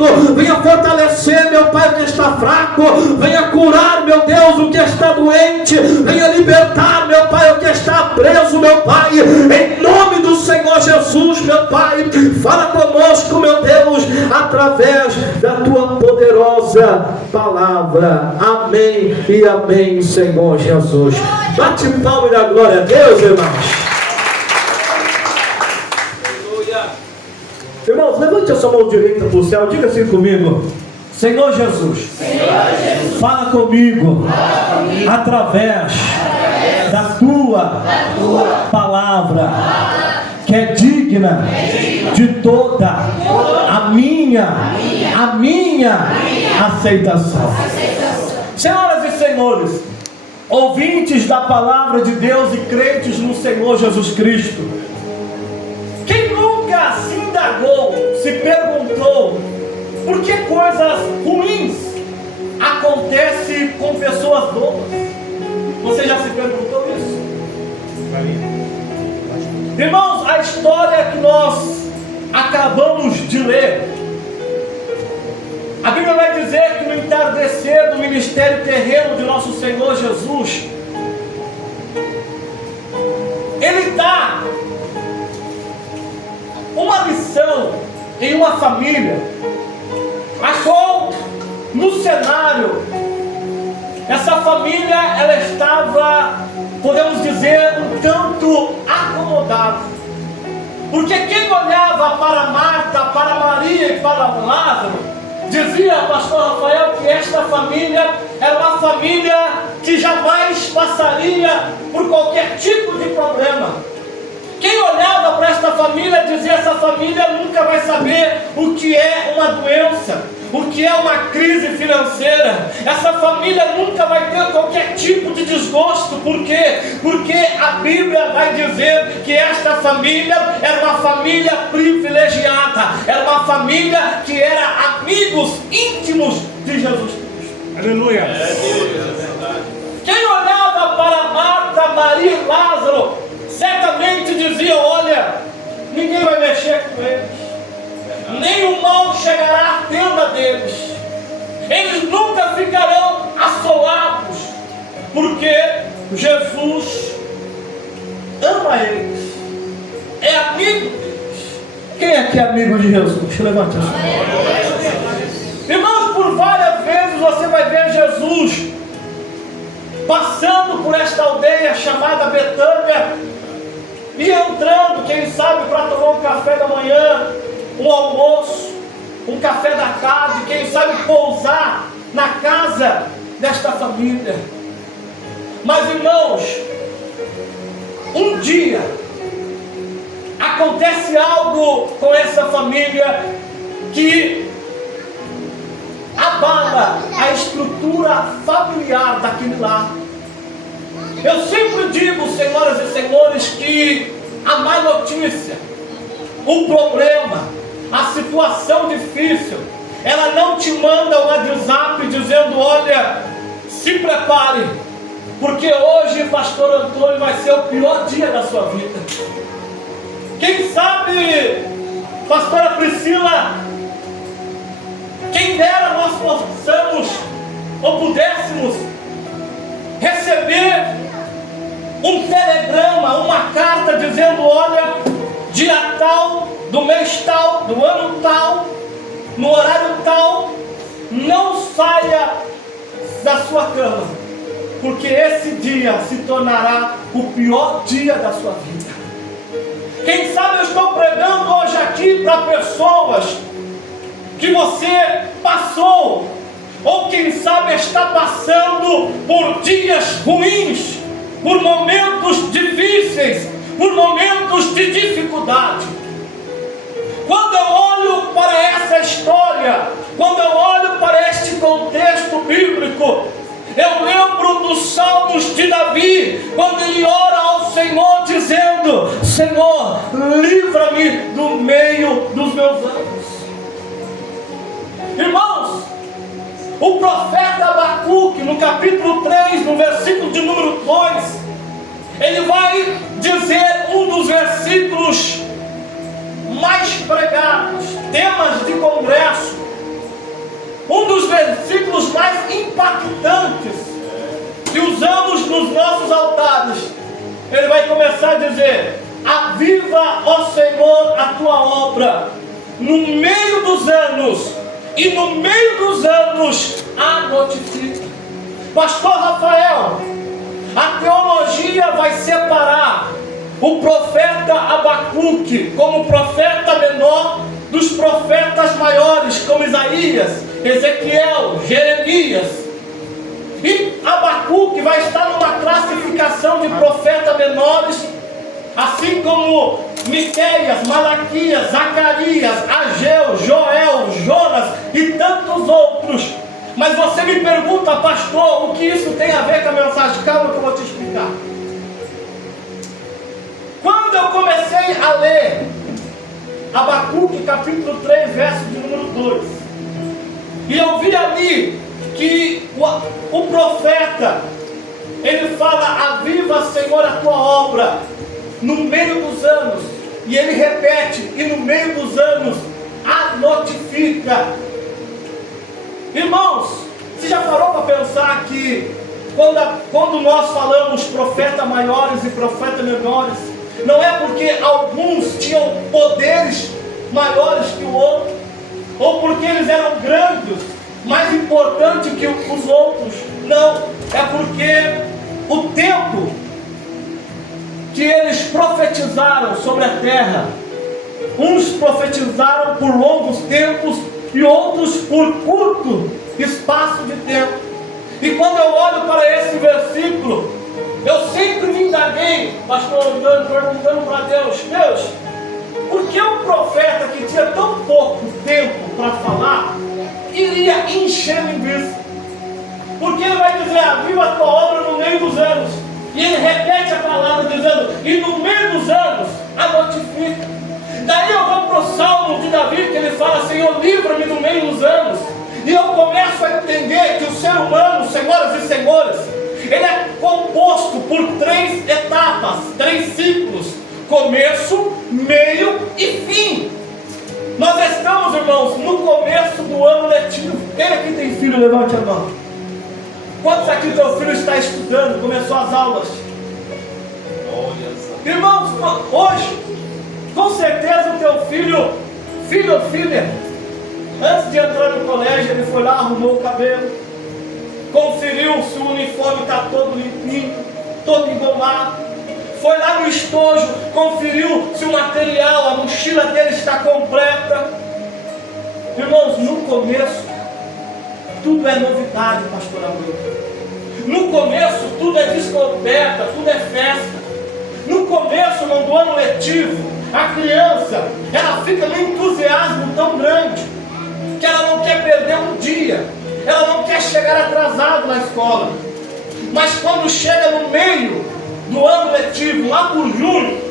caído. Venha fortalecer, meu Pai, o que está fraco. Venha curar, meu Deus, o que está doente. Venha libertar, meu Pai, o que está preso, meu Pai. Em nome do Senhor Jesus, meu Pai, fala conosco, meu Deus, através da tua poderosa palavra. Amém e amém, Senhor Jesus. Bate palma e dá glória a Deus, irmãos. Irmãos, levante a sua mão direita para o céu, diga assim comigo: Senhor Jesus, fala comigo, através da tua palavra, que é digna de toda a minha aceitação. Senhoras e senhores, ouvintes da palavra de Deus e crentes no Senhor Jesus Cristo, quem nunca se indagou, se perguntou por que coisas ruins acontecem com pessoas boas? Você já se perguntou isso? Irmãos, a história que nós acabamos de ler, a Bíblia vai dizer que no entardecer do ministério terreno de nosso Senhor Jesus, Ele dá uma lição em uma família, a qual no cenário, essa família ela estava, podemos dizer, um tanto acomodada, porque quem olhava para Marta, para Maria e para Lázaro, dizia, pastor Rafael, que esta família era uma família que jamais passaria por qualquer tipo de problema. Quem olhava para esta família dizia, essa família nunca vai saber o que é uma doença, o que é uma crise financeira. Essa família nunca vai ter qualquer tipo de desgosto. Por quê? Porque a Bíblia vai dizer que esta família era uma família privilegiada, era uma família que era amigos íntimos de Jesus Cristo. Aleluia! Quem olhava para Marta, Maria e Lázaro, certamente dizia, olha, ninguém vai mexer com eles, nenhum mal chegará à tenda deles, eles nunca ficarão assolados, porque Jesus ama eles, é amigo deles. Quem é que é amigo de Jesus? Levante a sua mão. Irmãos, por várias vezes você vai ver Jesus passando por esta aldeia chamada Betânia, e entrando, quem sabe, para tomar um café da manhã, um almoço, um café da tarde, quem sabe pousar na casa desta família. Mas, irmãos, um dia acontece algo com essa família que abala a estrutura familiar daquele lar. Eu sempre digo, senhoras e senhores, que a má notícia, o problema, a situação difícil, ela não te manda um WhatsApp dizendo, olha, se prepare, porque hoje, pastor Antônio, vai ser o pior dia da sua vida. Quem sabe, pastora Priscila, quem dera nós possamos ou pudéssemos receber um telegrama, uma carta dizendo, olha, dia tal, do mês tal, do ano tal, no horário tal, não saia da sua cama, porque esse dia se tornará o pior dia da sua vida. Quem sabe eu estou pregando hoje aqui para pessoas que você passou, ou quem sabe está passando por dias ruins, por momentos difíceis, por momentos de dificuldade. Quando eu olho para essa história, quando eu olho para este contexto bíblico, eu lembro dos Salmos de Davi, quando ele ora ao Senhor dizendo, Senhor, livra-me do meio dos meus anos. Irmãos, o profeta Abacuque, no capítulo 3, no versículo de número 2, ele vai dizer um dos versículos mais pregados, temas de congresso, no meio dos anos, e no meio dos anos a notifica. Pastor Rafael, a teologia vai separar o profeta Abacuque como profeta menor dos profetas maiores, como Isaías, Ezequiel, Jeremias. E Abacuque vai estar numa classificação de profetas menores, assim como Miqueias, Malaquias, Zacarias, Ageu, Joel, Jonas e tantos outros. Mas você me pergunta, pastor, o que isso tem a ver com a mensagem? Calma que eu vou te explicar. Quando eu comecei a ler Abacuque capítulo 3, verso de número 2, e eu vi ali que o profeta, ele fala: aviva, Senhor, a tua obra no meio dos anos, e ele repete: e no meio dos anos a notifica. Irmãos, você já parou para pensar que quando nós falamos profetas maiores e profetas menores, não é porque alguns tinham poderes maiores que o outro, ou porque eles eram grandes, mais importantes que os outros. Não, é porque o tempo que eles profetizaram sobre a terra, uns profetizaram por longos tempos e outros por curto espaço de tempo. E quando eu olho para esse versículo, eu sempre me indaguei, pastor Antônio, perguntando para Deus: Deus, por que o profeta que tinha tão pouco tempo para falar iria encher linguiça? Porque ele vai dizer: aviva a tua obra no meio dos anos, e ele repete a palavra dizendo: e no meio dos anos a notifica. Daí eu vou para o Salmo de Davi, que ele fala: Senhor, livra-me no meio dos anos. E eu começo a entender que o ser humano, senhoras e senhores, ele é composto por 3 etapas, 3 ciclos: começo, meio e fim. Nós estamos, irmãos, no começo do ano letivo. Quem aqui tem filho? Levante a mão. Quantos aqui teu filho está estudando? Começou as aulas? Irmãos, hoje, com certeza o teu filho ou filha, antes de entrar no colégio, ele foi lá, arrumou o cabelo, conferiu se o uniforme está todo limpinho, todo engomado, foi lá no estojo, conferiu se o material, a mochila dele está completa. Irmãos, no começo tudo é novidade, pastor Abreu. No começo tudo é descoberta, tudo é festa. No começo, irmão, do ano letivo, a criança, ela fica num entusiasmo tão grande que ela não quer perder um dia, ela não quer chegar atrasado na escola. Mas quando chega no meio do ano letivo, lá por julho,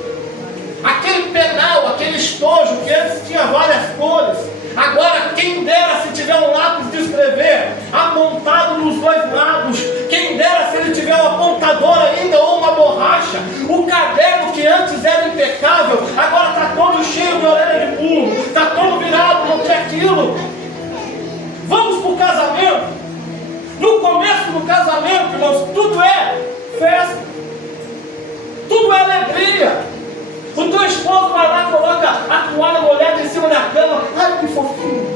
aquele penal, aquele estojo que antes tinha várias cores, agora quem dera se tiver um lápis de escrever apontado nos 2 lados, quem dera se ele tiver um apontador ainda ou uma borracha. O caderno que antes era impecável, agora está todo cheio de orelha de burro, está todo virado no que é aquilo. Vamos para o casamento. No começo do casamento, irmãos, tudo é festa, tudo é alegria. O teu esposo vai lá, coloca a toalha molhada em cima da cama. Ai, que fofinho.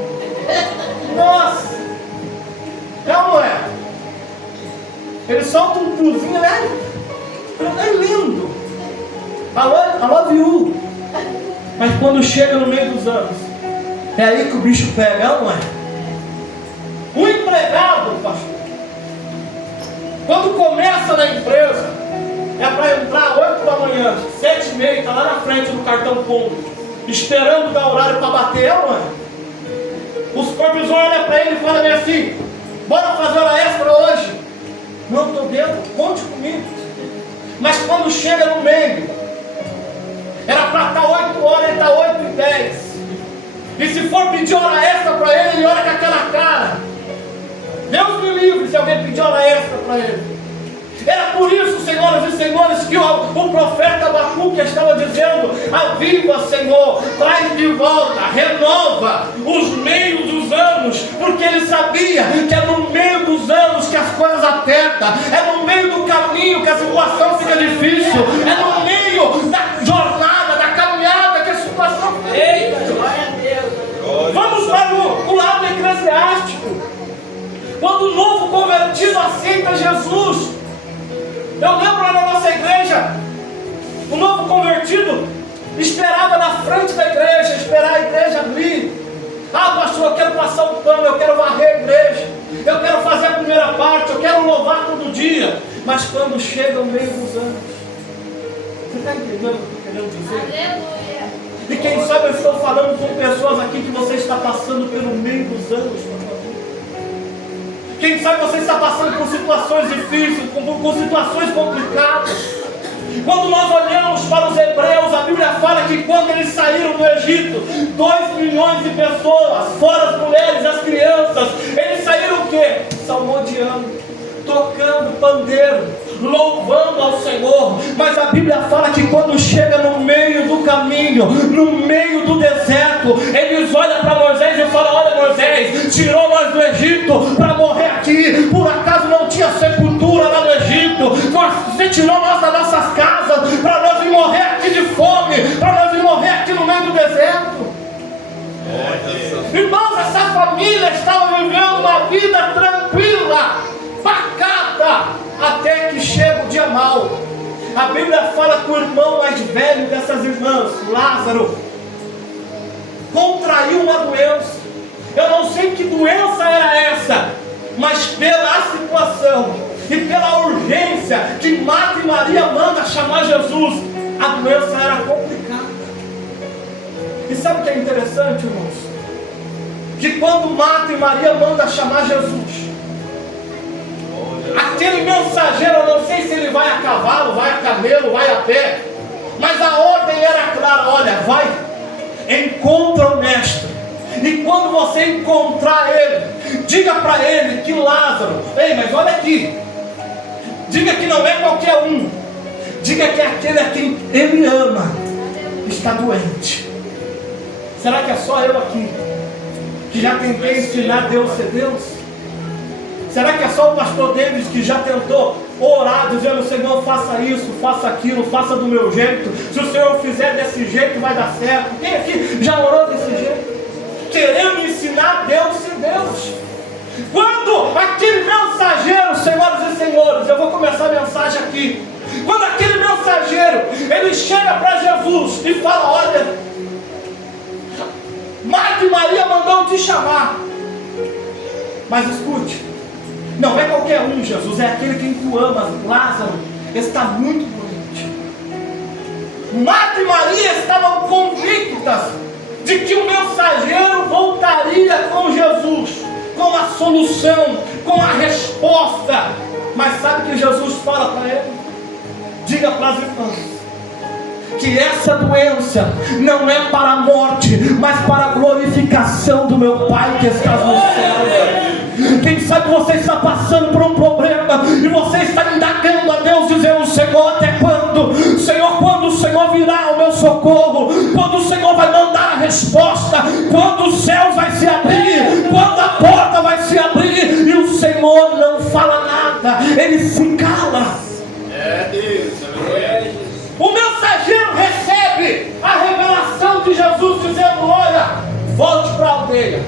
Nossa. É ou não é? Ele solta um puzinho, né? É lindo. Alô, viu? Mas quando chega no meio dos anos, é aí que o bicho pega, é ou não é? O empregado, pastor, quando começa na empresa, é para entrar 8 da manhã, 7h30, está lá na frente do cartão ponto, esperando dar horário para bater, é ou não é? O supervisor olha para ele e fala bem assim: bora fazer hora extra hoje? Não, estou dentro, conte comigo. Mas quando chega no meio, era para estar 8 horas, ele está 8h10. E se for pedir hora extra para ele, ele olha com aquela cara. Deus me livre se alguém pedir hora extra para ele. Era por isso, senhoras e senhores, que o profeta Abacuque estava dizendo: aviva, Senhor, traz de volta, renova os meios dos anos, porque ele sabia que é no meio dos anos que as coisas apertam, é no meio do caminho que a situação fica difícil, é no meio da jornada, da caminhada que a situação fica difícil. eclesiástico. Quando o novo convertido aceita Jesus. Eu lembro lá na nossa igreja, o novo convertido esperava na frente da igreja, esperar a igreja abrir. Ah, pastor, eu quero passar um pano, eu quero varrer a igreja, eu quero fazer a primeira parte, eu quero louvar todo dia. Mas quando chega o meio dos anos, você está entendendo o que eu estou querendo dizer? Aleluia. E quem sabe eu estou falando com pessoas aqui que você está passando pelo meio dos anos. Quem sabe você está passando por situações difíceis, por situações complicadas. Quando nós olhamos para os hebreus, a Bíblia fala que quando eles saíram do Egito, 2 milhões de pessoas, fora as mulheres, as crianças, eles saíram o quê? Salmodiando, tocando pandeiro, louvando ao Senhor. Mas a Bíblia fala que quando chega no meio do caminho, no meio do deserto, eles olham para Moisés e falam: olha, Moisés, tirou nós do Egito para morrer aqui. Por acaso não tinha sepultura lá no Egito? Você tirou nós das nossas casas para nós ir morrer aqui de fome, para nós ir morrer aqui no meio do deserto. Irmãos, essa família estava vivendo uma vida tranquila, pacata, até que chega o dia mau. A Bíblia fala que o irmão mais velho dessas irmãs, Lázaro, contraiu uma doença. Eu não sei que doença era essa, mas pela situação e pela urgência que Marta e Maria mandam chamar Jesus, a doença era complicada. E sabe o que é interessante, irmãos? Que quando Marta e Maria mandam chamar Jesus, aquele mensageiro, eu não sei se ele vai a cavalo, vai a camelo, vai a pé, mas a ordem era clara: olha, vai, encontra o mestre, e quando você encontrar ele, diga para ele que Lázaro, ei, mas olha aqui, diga que não é qualquer um, diga que aquele a quem ele ama está doente. Será que é só eu aqui que já tentei ensinar Deus a ser Deus? Será que é só o pastor Davis que já tentou orar, dizendo: Senhor, faça isso, faça aquilo, faça do meu jeito, se o Senhor fizer desse jeito vai dar certo? Quem aqui já orou desse jeito? Querendo ensinar Deus a ser Deus. Quando aquele mensageiro, senhoras e senhores, eu vou começar a mensagem aqui. Quando aquele mensageiro, ele chega para Jesus e fala: olha, Marta e Maria mandou te chamar, mas escute, não é qualquer um, Jesus, é aquele quem tu amas. Lázaro está muito doente. Marta e Maria estavam convictas de que o mensageiro voltaria com Jesus, com a solução, com a resposta. Mas sabe o que Jesus fala para ele? Diga para as irmãs que essa doença não é para a morte, mas para a glorificação do meu Pai que está no céu. Quem sabe você está passando por um problema e você está indagando a Deus, dizendo: Senhor, até quando? Senhor, quando o Senhor virá ao meu socorro? Quando o Senhor vai mandar a resposta? Quando os céus vai se abrir? Quando a porta vai se abrir? E o Senhor não fala nada, ele se cala. É Deus, O mensageiro recebe a revelação de Jesus, dizendo: olha, volte para a aldeia,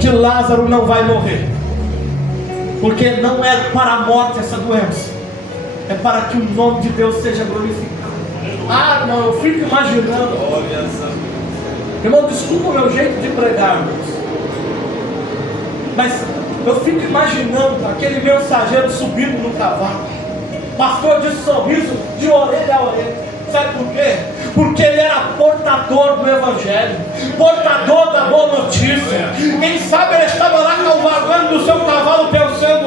que Lázaro não vai morrer, porque não é para a morte essa doença, é para que o nome de Deus seja glorificado. Ah, irmão, eu fico imaginando, irmão, desculpa o meu jeito de pregar, irmãos, mas eu fico imaginando aquele mensageiro subindo no cavalo, pastor de sorriso de orelha a orelha. Sabe por quê? Porque ele era portador do Evangelho, portador da boa notícia. Quem sabe ele estava lá cavalgando do seu cavalo pensando: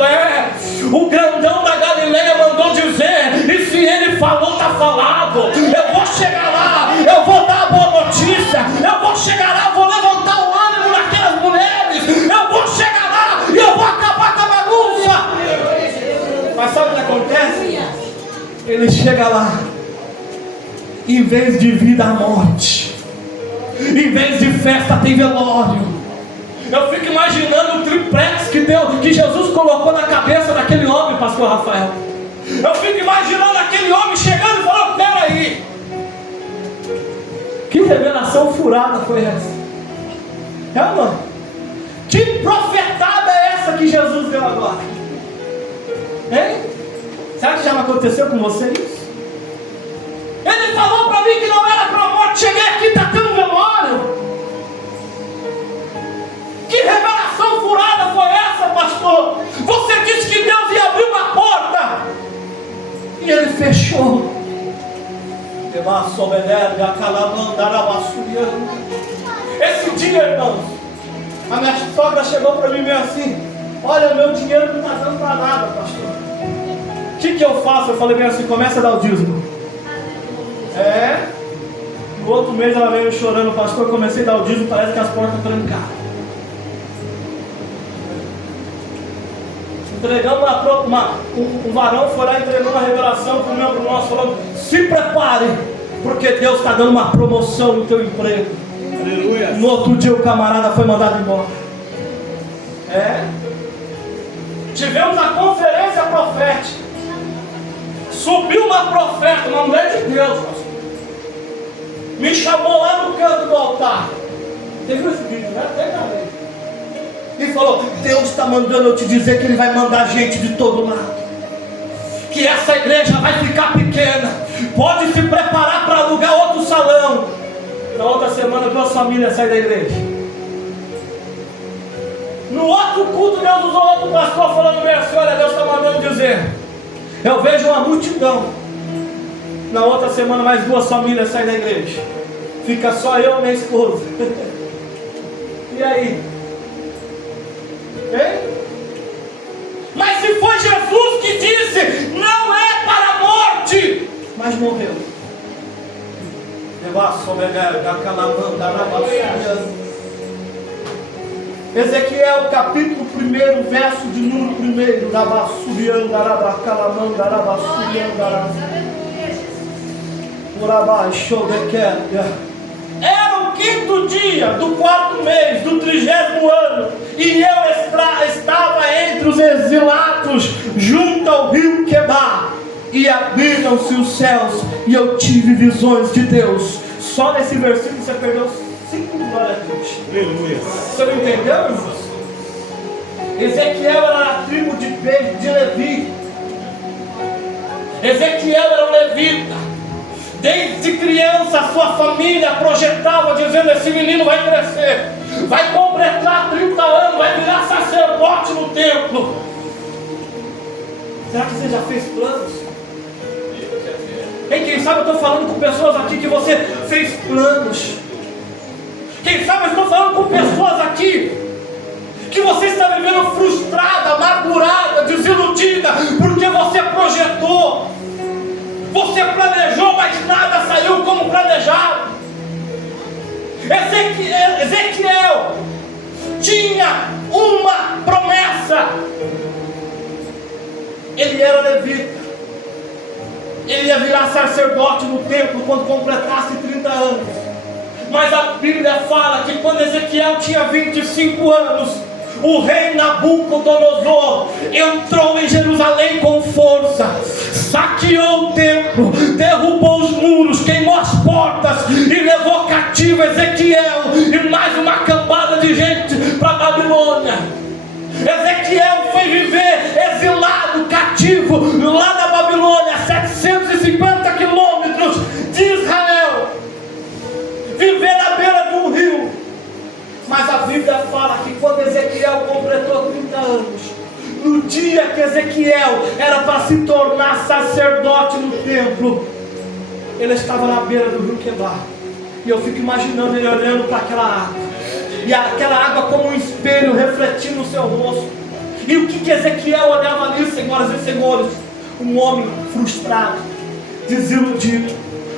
o grandão da Galileia mandou dizer, e se ele falou, está falado. Eu vou chegar lá, eu vou dar a boa notícia, eu vou chegar lá, vou levantar o ânimo daquelas mulheres, eu vou chegar lá e eu vou acabar com a bagunça. Mas sabe o que acontece? Ele chega lá, em vez de vida a morte, em vez de festa tem velório. Eu fico imaginando o triplex que Jesus colocou na cabeça daquele homem, pastor Rafael. Eu fico imaginando aquele homem chegando e falando: peraí, que revelação furada foi essa? É, mano? Que profecia que Jesus deu agora? Hein? Será que já não aconteceu com você isso? Ele falou para mim que não era para a morte. Cheguei aqui, está tendo velório. Que revelação furada foi essa, pastor? Você disse que Deus ia abrir uma porta e Ele fechou. Esse dia, irmãos, a minha sogra chegou para mim meio assim: olha, meu dinheiro não está dando para nada, pastor. O que eu faço? Eu falei bem assim: começa a dar o dízimo. No outro mês ela veio chorando: pastor, comecei a dar o dízimo, parece que as portas trancaram. Entregamos um varão foi lá, entregou uma revelação para o meu irmão, falando: se prepare, porque Deus está dando uma promoção no teu emprego. Aleluia. No outro dia o camarada foi mandado embora. Tivemos a conferência profética. Subiu uma profeta, uma mulher de Deus, me chamou lá no canto do altar. Você viu esse vídeo, né? Até gravei. E falou: Deus está mandando eu te dizer que Ele vai mandar gente de todo lado, que essa igreja vai ficar pequena, pode se preparar para alugar outro salão. Na outra semana 2 famílias saem da igreja. No outro culto Deus usou outro pastor falando bem assim: olha, Deus está mandando dizer, eu vejo uma multidão. Na outra semana mais 2 famílias saem da igreja. Fica só eu e minha esposa. E aí? Mas se foi Jesus que disse: não é para a morte, mas morreu. Ezequiel capítulo 1, verso de número 1. Era o 5º dia do 4º mês do 30º ano, e eu estava entre os exilados junto ao rio Quebar, e abriram-se os céus, e eu tive visões de Deus. Só nesse versículo você perdeu 5 glórias a Deus. Aleluia. Você não entendeu, irmãos? Ezequiel era da tribo de Levi. Ezequiel era um levita. Desde criança a sua família projetava, dizendo: esse menino vai crescer, vai completar 30 anos, vai virar sacerdote no templo. Será que você já fez planos? Quem sabe eu estou falando com pessoas aqui que você fez planos. Quem sabe eu estou falando com pessoas aqui que você está vivendo frustrada, amargurada, desiludida, porque você projetou, você planejou, mas nada saiu como planejado. Ezequiel tinha uma promessa. Ele era levita. Ele ia virar sacerdote no templo quando completasse 30 anos. Mas a Bíblia fala que quando Ezequiel tinha 25 anos, o rei Nabucodonosor entrou em Jerusalém com força, saqueou o templo, derrubou os muros, queimou as portas e levou cativo Ezequiel e mais uma cambada de gente para a Babilônia. Ezequiel foi viver exilado, cativo, lá na Babilônia, 750 quilômetros de Israel, viver na beira de um rio. Mas a Bíblia fala que quando Ezequiel completou 30 anos, no dia que Ezequiel era para se tornar sacerdote no templo, ele estava na beira do rio Quebar. E eu fico imaginando ele olhando para aquela água, e aquela água como um espelho refletindo o seu rosto. E o que Ezequiel olhava ali, senhoras e senhores? Um homem frustrado, desiludido,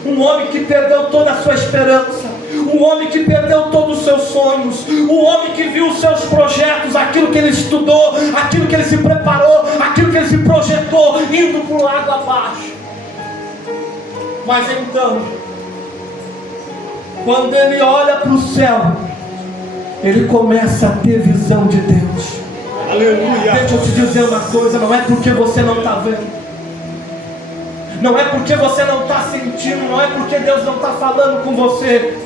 um homem que perdeu toda a sua esperança, um homem que perdeu todos os seus sonhos, um homem que viu os seus projetos, aquilo que ele estudou, aquilo que ele se preparou, aquilo que ele se projetou, indo para o lago abaixo. Mas então, quando ele olha para o céu, ele começa a ter visão de Deus. Aleluia. Deixa eu te dizer uma coisa: não é porque você não está vendo, não é porque você não está sentindo, não é porque Deus não está falando com você,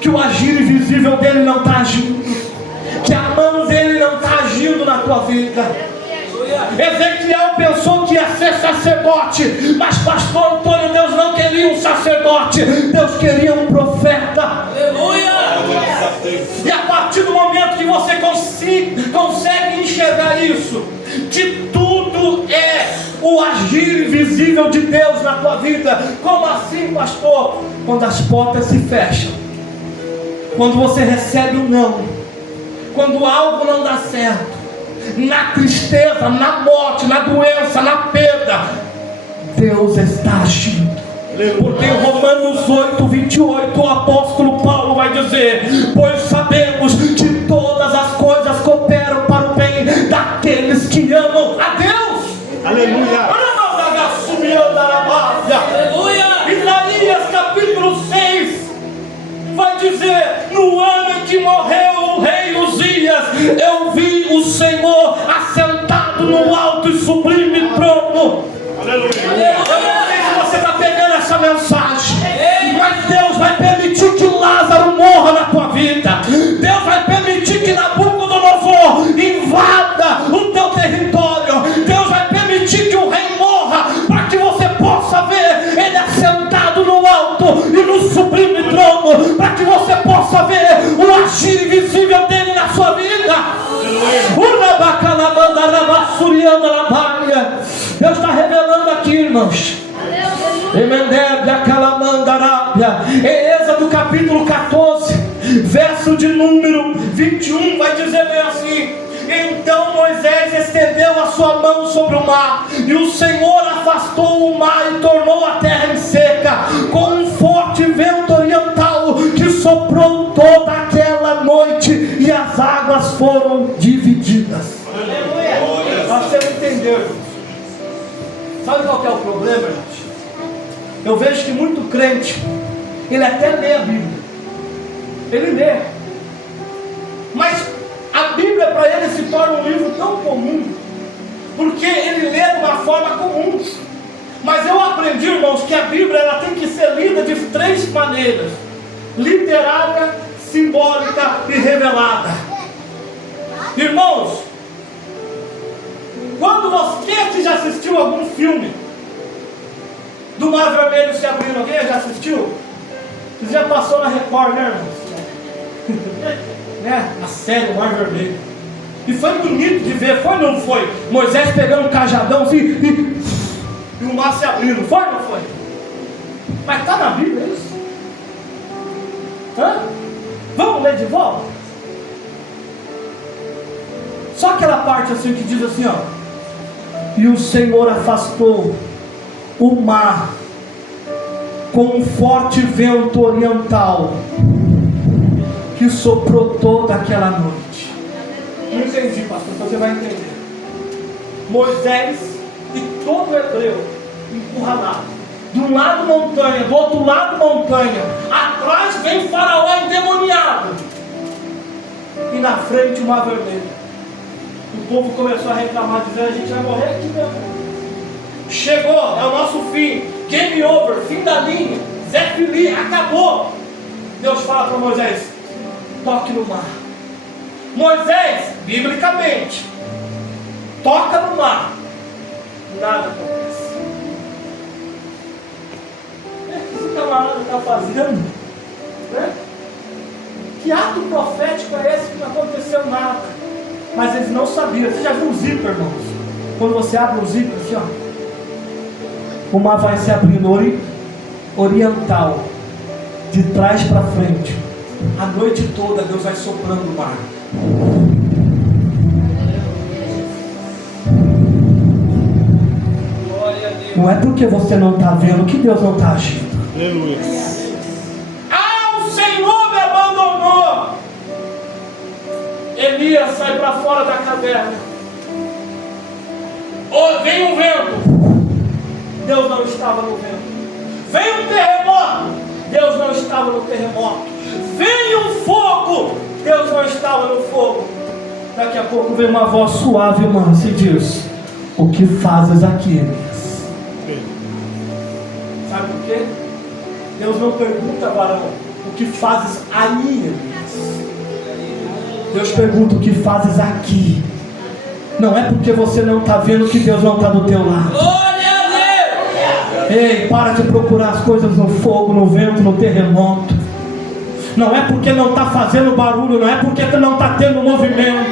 que o agir invisível dele não está agindo, que a mão dele não está agindo na tua tua vida. Ezequiel pensou que ia ser sacerdote, mas pastor Antônio, Deus não queria um sacerdote, Deus queria um profeta. Aleluia! E a partir do momento que você consegue enxergar isso, que tudo é o agir invisível de Deus na tua vida. Como assim, pastor? Quando as portas se fecham, quando você recebe um não, quando algo não dá certo, na tristeza, na morte, na doença, na perda, Deus está agindo. Porque em Romanos 8:28 o apóstolo Paulo vai dizer: pois sabemos que todas as coisas cooperam para o bem daqueles que amam a Deus. Aleluia. Aleluia. Isaías capítulo 6 vai dizer: no ano em que morreu o rei Uzias, eu vi o Senhor assentado no alto e sublime trono. Aleluia. Eu não sei se você está pegando essa mensagem, mas Deus vai permitir que Lázaro morra na tua vida. Deus vai permitir que Nabucodonosor invada o teu território. Deus vai permitir que o rei morra, para que você possa ver ele assentado no alto e no sublime trono, para que você possa ver o agir invisível dele na sua vida. Deus está revelando aqui, irmãos. Em Êxodo capítulo 14, verso de número 21, vai dizer bem assim: então Moisés estendeu a sua mão sobre o mar, e o Senhor afastou o mar e tornou a terra em seca, com um forte vento oriental que soprou toda aquela noite, e as águas foram divididas. Você não entendeu? Sabe qual que é o problema, gente? Eu vejo que muito crente, ele até lê a Bíblia, ele lê, mas a Bíblia para ele se torna um livro tão comum, porque ele lê de uma forma comum. Mas eu aprendi, irmãos, que a Bíblia ela tem que ser lida de 3 maneiras: literária, simbólica e revelada. Irmãos, quando você já assistiu algum filme do Mar Vermelho se abrindo, alguém já assistiu? Você já passou na Record, né, irmãos? Né? A série Mar Vermelho. E foi bonito de ver, foi ou não foi? Moisés pegando um cajadão assim, e o mar se abrindo, foi ou não foi? Mas está na Bíblia isso? Hã? Vamos ler de volta? Só aquela parte assim que diz assim, ó: e o Senhor afastou o mar com um forte vento oriental que soprou toda aquela noite. Não entendi, pastor, você vai entender. Moisés e todo hebreu encurralado, de um lado montanha, do outro lado montanha, atrás vem Faraó endemoniado, e na frente o Mar Vermelho. O povo começou a reclamar, dizendo: a gente vai morrer aqui mesmo. Chegou, é o nosso fim, game over, fim da linha, Zé Fili, acabou. Deus fala para Moisés: toque no mar. Moisés, biblicamente, toca no mar, nada acontece. O que esse camarada está fazendo? Né? Que ato profético é esse que não aconteceu nada? Mas eles não sabiam. Você já viu o zíper, irmãos? Quando você abre o zíper assim, ó, o mar vai se abrindo oriental, de trás para frente. A noite toda Deus vai soprando o mar. Não é porque você não está vendo que Deus não está agindo. Aleluia. O Senhor me abandonou. Elias sai para fora da caverna. Vem um vento, Deus não estava no vento. Vem um terremoto, Deus não estava no terremoto. Vem um fogo, Deus não estava no fogo. Daqui a pouco vem uma voz suave, mansa, e diz: o que fazes aqui, Elias? Sabe por quê? Deus não pergunta, varão, o que fazes aí, Elias? Deus pergunta: o que fazes aqui? Não é porque você não está vendo que Deus não está do teu lado. Ei, para de procurar as coisas no fogo, no vento, no terremoto. Não é porque não está fazendo barulho, não é porque não está tendo movimento,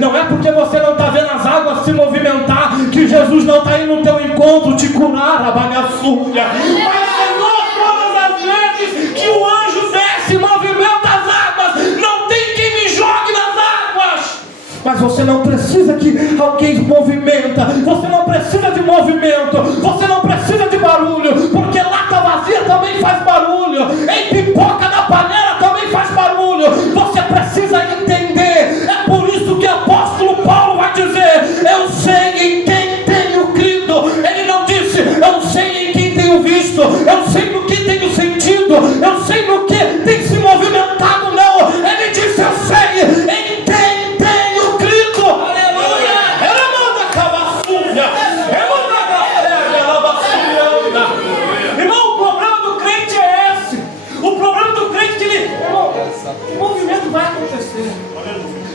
não é porque você não está vendo as águas se movimentar, que Jesus não está indo no teu encontro te curar, a bagaçúria. Mas Senhor, todas as vezes que o anjo desce e movimenta as águas, não tem quem me jogue nas águas. Mas você não precisa que alguém movimenta, você não precisa de movimento, você não precisa de barulho, porque lata vazia também faz barulho, em pipoca na panela também faz barulho. Você precisa entender. É por isso que o apóstolo Paulo vai dizer: eu sei em quem tenho crido. Ele não disse eu sei em quem tenho visto, eu sei no que tenho sentido, eu sei no que tem se movimentado. Não, ele disse eu sei em quem tenho crido. Aleluia. Ela manda acabar suja, irmão. O problema do crente é esse. O problema do crente é que ele, irmão, o movimento vai acontecer.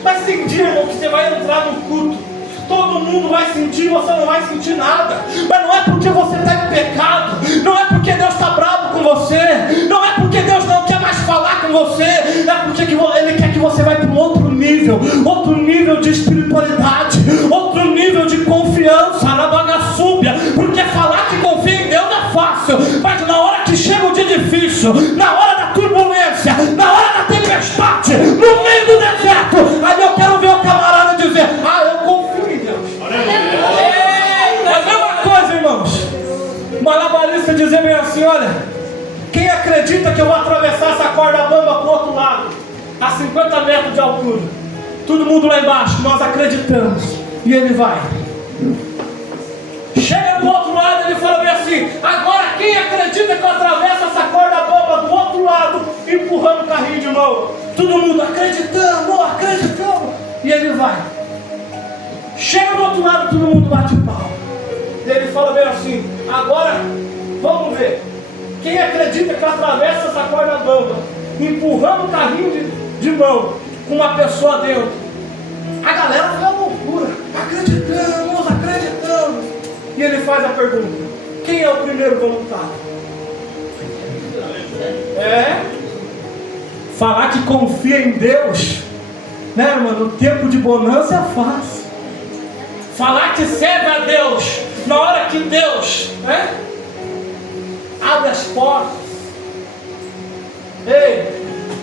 Vai sentir, irmão, que você vai entrar no culto, todo mundo vai sentir, você não vai sentir nada. Mas não é porque você está em pecado, não é porque Deus está bravo com você, não é porque Deus não quer mais falar com você, é porque Ele quer que você vá para um outro nível de espiritualidade, outro nível de confiança na bagaçúbia. Porque falar que confia em Deus é fácil, mas na hora que chega o dia difícil, na hora da turbulência, na hora da tempestade, no meio do deserto, aí eu quero ver o camarada dizer: eu confio em Deus. É a mesma coisa, irmãos. Malabarista dizer bem assim: olha, quem acredita que eu vou atravessar essa corda bamba para o outro lado, a 50 metros de altura? Todo mundo lá embaixo, nós acreditamos. E ele vai. Chega do outro lado, ele fala bem assim: agora quem acredita que eu atravesso essa corda bamba do outro lado, empurrando o carrinho de mão? Todo mundo acreditamos. E ele vai. Chega do outro lado, todo mundo bate pau. E ele fala bem assim: agora vamos ver quem acredita que eu atravesso essa corda bamba, empurrando o carrinho de mão, com uma pessoa dentro. A galera foi uma loucura. Acreditamos. E ele faz a pergunta: quem é o primeiro voluntário? Falar que confia em Deus, né, irmão? No tempo de bonança é fácil. Falar que serve a Deus na hora que Deus, abre as portas.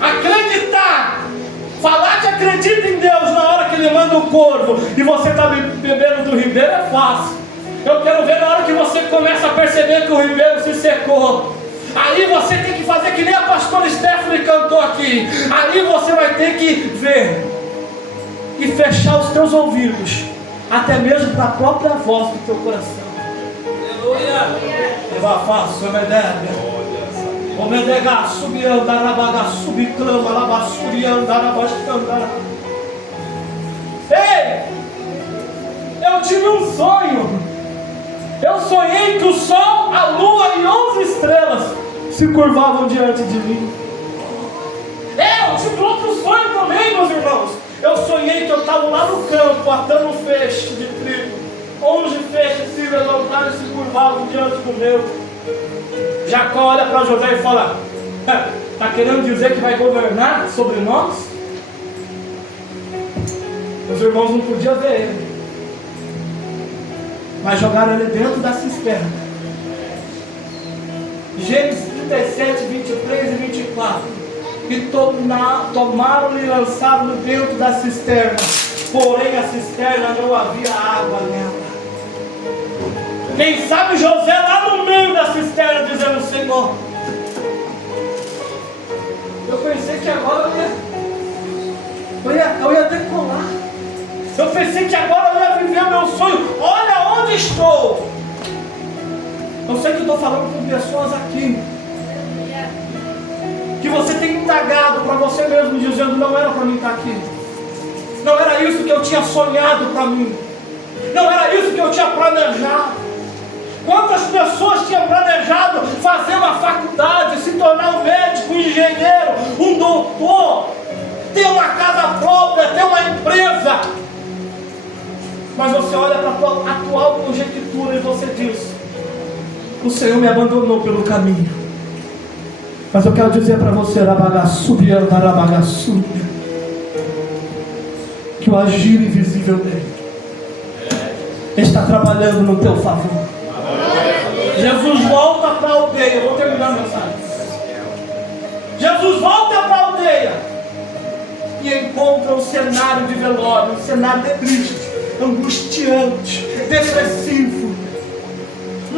Acreditar, falar que acredita em Deus na hora que Ele manda o corvo e você está bebendo do ribeiro é fácil. Eu quero ver na hora que você começa a perceber que o ribeiro se secou. Aí você tem que fazer que nem a pastora Stephanie cantou aqui. Aí você vai ter que ver e fechar os teus ouvidos, até mesmo para a própria voz do teu coração. Aleluia. Leva fácil, Omedega, subiandarabaga, subiclama, labasturiandarabaxandara. Ei! Eu tive um sonho. Eu sonhei que o sol, a lua e 11 estrelas se curvavam diante de mim. Eu tive outro sonho também, meus irmãos. Eu sonhei que eu estava lá no campo, atando um feixe de trigo. 11 feixes se levantaram e se curvavam diante do meu. Jacó olha para José e fala: está querendo dizer que vai governar sobre nós? Os irmãos não podiam ver ele, mas jogaram ele dentro da cisterna. Gênesis 37, 23 e 24. E tomaram-lhe e lançaram-no dentro da cisterna, porém a cisterna não havia água nela. Quem sabe José lá no meio da cisterna dizendo: Senhor, eu pensei que agora eu ia decolar. Eu pensei que agora eu ia viver o meu sonho. Olha onde estou. Eu sei que estou falando com pessoas aqui que você tem indagado para você mesmo, dizendo: não era para mim estar aqui, não era isso que eu tinha sonhado para mim, não era isso que eu tinha planejado. Quantas pessoas tinham planejado fazer uma faculdade, se tornar um médico, um engenheiro, um doutor, ter uma casa própria, ter uma empresa, mas tua atual conjectura e você diz: o Senhor me abandonou pelo caminho. Mas eu quero dizer para você, que o agir invisível dele está trabalhando no teu favor. Jesus volta para a aldeia. Vou terminar a mensagem. Jesus volta para a aldeia e encontra um cenário de velório, um cenário de triste, angustiante, depressivo.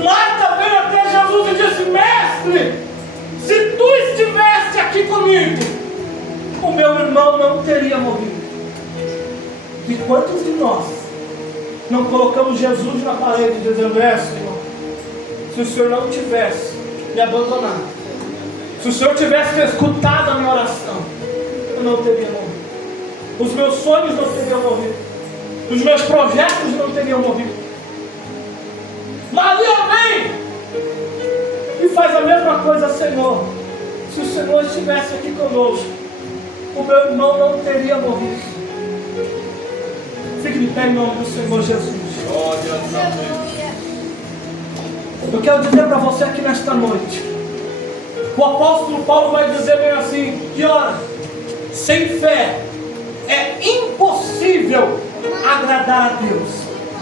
Marta veio até Jesus e disse: Mestre, se tu estivesse aqui comigo, o meu irmão não teria morrido. E quantos de nós não colocamos Jesus na parede dizendo: Senhor, se o Senhor não tivesse me abandonado, se o Senhor tivesse escutado a minha oração, eu não teria morrido. Os meus sonhos não teriam morrido. Os meus projetos não teriam morrido. Maria vem e faz a mesma coisa: Senhor, se o Senhor estivesse aqui conosco, o meu irmão não teria morrido. Fique de pé em nome do Senhor Jesus. Eu quero dizer para você aqui nesta noite, o apóstolo Paulo vai dizer bem assim: que ora, sem fé é impossível agradar a Deus,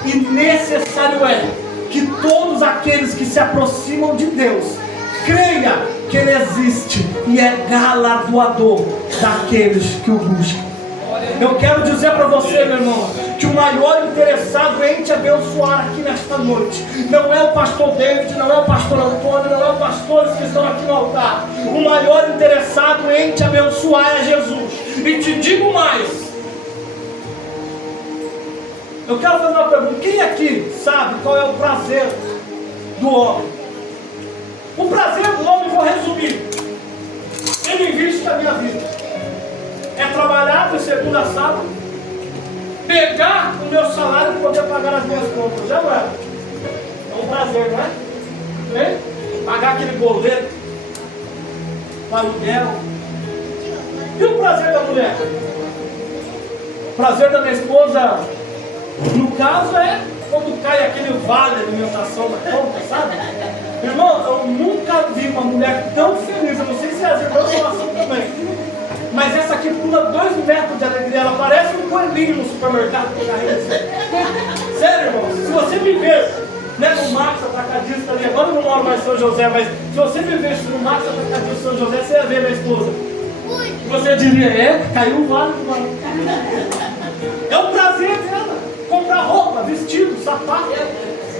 e necessário é que todos aqueles que se aproximam de Deus creia que Ele existe e é galardoador daqueles que o buscam. Eu quero dizer para você, meu irmão, que o maior interessado em te abençoar aqui nesta noite não é o pastor David, não é o pastor Antônio, não é os pastores que estão aqui no altar. O maior interessado em te abençoar é Jesus. E te digo mais, eu quero fazer uma pergunta: quem aqui sabe qual é o prazer do homem? O prazer do homem, vou resumir: ele investe a minha vida. É trabalhar de segunda a sábado, pegar o meu salário e poder pagar as minhas contas. Já não é? É um prazer, não é? Hein? Pagar aquele boleto, o aluguel. E o prazer da mulher? O prazer da minha esposa, no caso, é quando cai aquele vale de alimentação na conta, sabe? Irmão, eu nunca vi uma mulher tão feliz. Eu não sei se as irmãs são assim também, mas essa aqui pula 2 metros de alegria. Ela parece um coelhinho no supermercado com carrinho. Sério, irmão, se você me ver, né, no Max Atacadista ali, agora eu não moro mais em São José, mas se você me ver no Max Atacadista de São José, você ia ver minha esposa. Você diria: caiu o vale do vale. É o prazer dela, comprar roupa, vestido, sapato,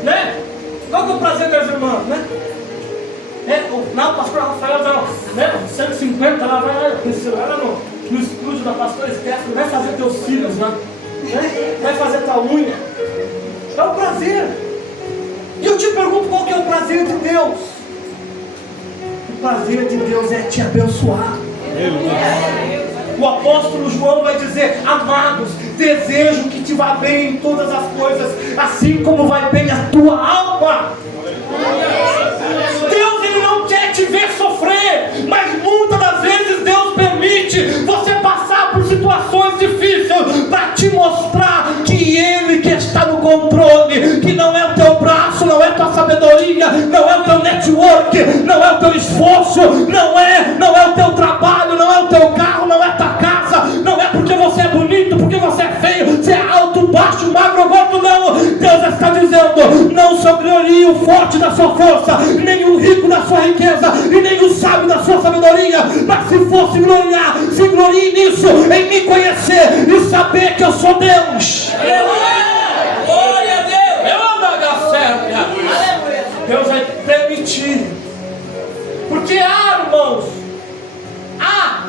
né? Qual que é o prazer das irmãs, né? Não, o pastor Rafael não, né? 150, ela vai lá no estúdio da pastora, esquece, vai fazer teus cílios lá, né? Vai fazer tua unha. É o prazer. E eu te pergunto, qual que é o prazer de Deus? O prazer de Deus é te abençoar. O apóstolo João vai dizer: amados, desejo que te vá bem em todas as coisas, assim como vai bem a tua alma. Deus, Ele não quer te ver sofrer, mas muitas das vezes Deus permite você passar por situações difíceis para te mostrar que Ele que está no controle, que não é o teu braço, não é a tua sabedoria, não é o teu network, não é o teu esforço, não é o teu trabalho, não é o teu carro, não é a tua casa, não é porque você é bonito, porque você é feio, você é alto, baixo, magro, gordo, não. Deus está dizendo: não se glorie o forte da sua força, nem o rico da sua riqueza, e nem o sábio da sua sabedoria, mas se for se gloriar, se glorie nisso, em me conhecer e saber que eu sou Deus. Glória a Deus! Deus vai permitir, porque irmãos, há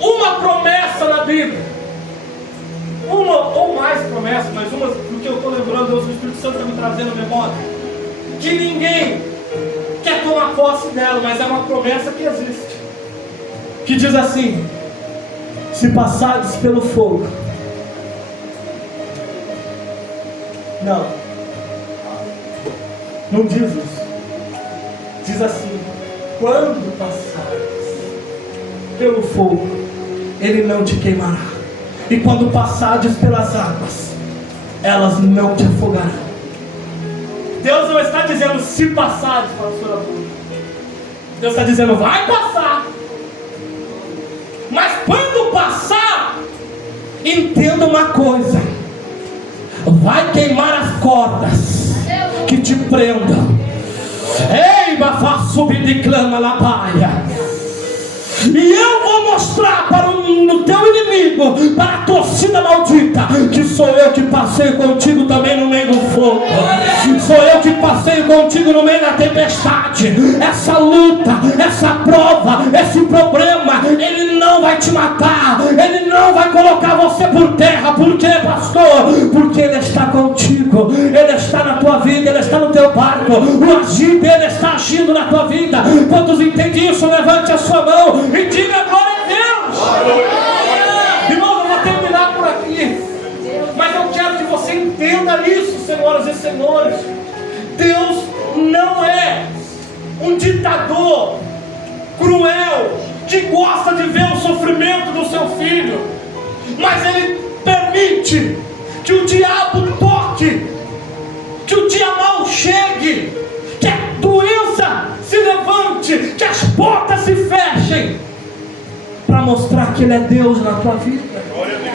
uma promessa na Bíblia, uma ou mais promessas, mas uma do que eu estou lembrando, o Espírito Santo está me trazendo à memória, que ninguém quer tomar posse dela, mas é uma promessa que existe, que diz assim: se passares pelo fogo, não diz isso, diz assim: quando passares pelo fogo, ele não te queimará, e quando passares pelas águas, elas não te afogarão. Deus não está dizendo se passar, pastora. Deus está dizendo vai passar. Mas quando passar, entenda uma coisa: vai queimar as cordas que te prendam. Ei, bafá, subir de clama lá, paia. E eu vou mostrar para o teu inimigo, para a torcida maldita, que sou eu que passei contigo também no meio do fogo. Sou eu que passei contigo no meio da tempestade. Essa luta, essa prova, esse problema, ele não vai te matar. Ele não vai colocar você por terra. Por quê, pastor? Porque ele está contigo. Ele está na tua vida, ele está no teu barco. O agir dele está agindo na tua vida. Quantos entendem isso? Levante a sua mão e diga glória a Deus. Irmão, eu vou terminar por aqui, mas eu quero que você entenda isso, senhoras e senhores. Deus não é um ditador cruel que gosta de ver o sofrimento do seu filho, mas ele permite que o diabo toque, que o dia mal chegue, que a doença se levante, que as portas se fechem, para mostrar que ele é Deus na tua vida.